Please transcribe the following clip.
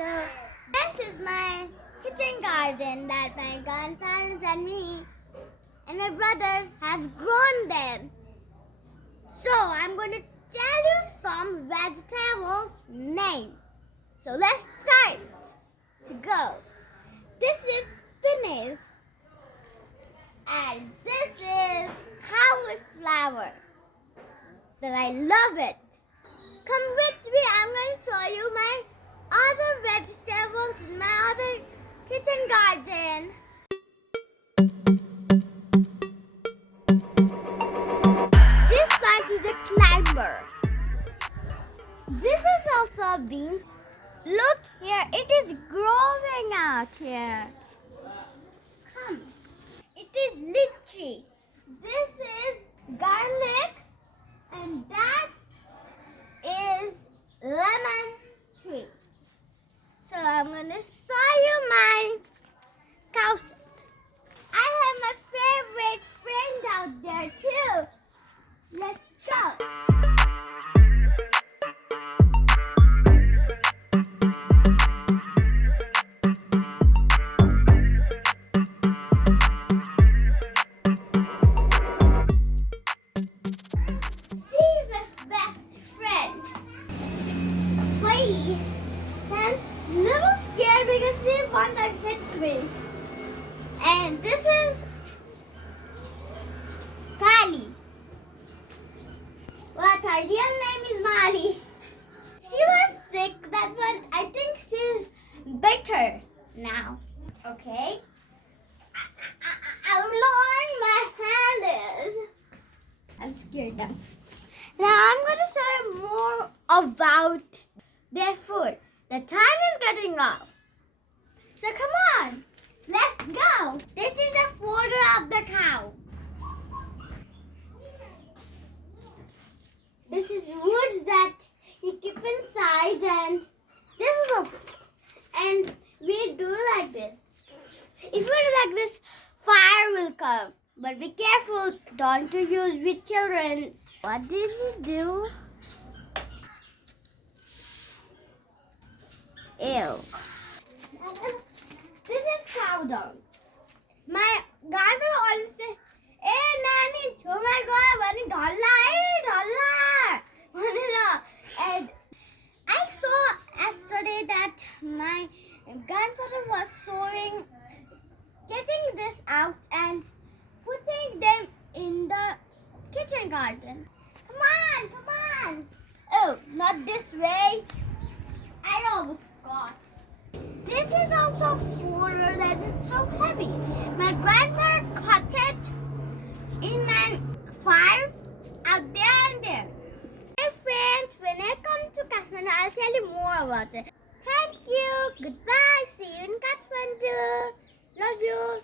So this is my kitchen garden that my grandparents and me and my brothers have grown them. So I'm going to tell you some vegetables name. So let's start to go. This is spinach and this is cauliflower. That I love it. Come with me, I'm going to show you my other vegetables in my other kitchen garden. This part is a climber. This is also a bean. Look here, it is growing out here. Come. It is lychee. This is garlic and that is lemon tree. So I'm going to show you my cowshed. I have my favorite friend out there too. Let's go. She's my best friend. Pailee. And a little scared because she one time hit me. And this is Pailee. But her real name is Mali. She was sick, that one. I think she's better now. Okay. How long my hand is. I'm scared now. Now I'm going to show you more about their food. The time is getting up. So come on, let's go. This is the fodder of the cow. This is woods that you keep inside and this is also. And we do like this. If you do like this, fire will come. But be careful, don't use with children. What did he do? Ew. This is cow dung. My grandmother always said, "Hey, Nanny, oh my God, $1 $1." And I saw yesterday that my grandfather was sewing, getting this out and putting them in the kitchen garden. Come on. Oh, not this way. I almost got. This is also fodder that is so heavy. My grandmother cut it in my farm out there and there. Hey friends, when I come to Kathmandu, I'll tell you more about it. Thank you. Goodbye. See you in Kathmandu. Love you.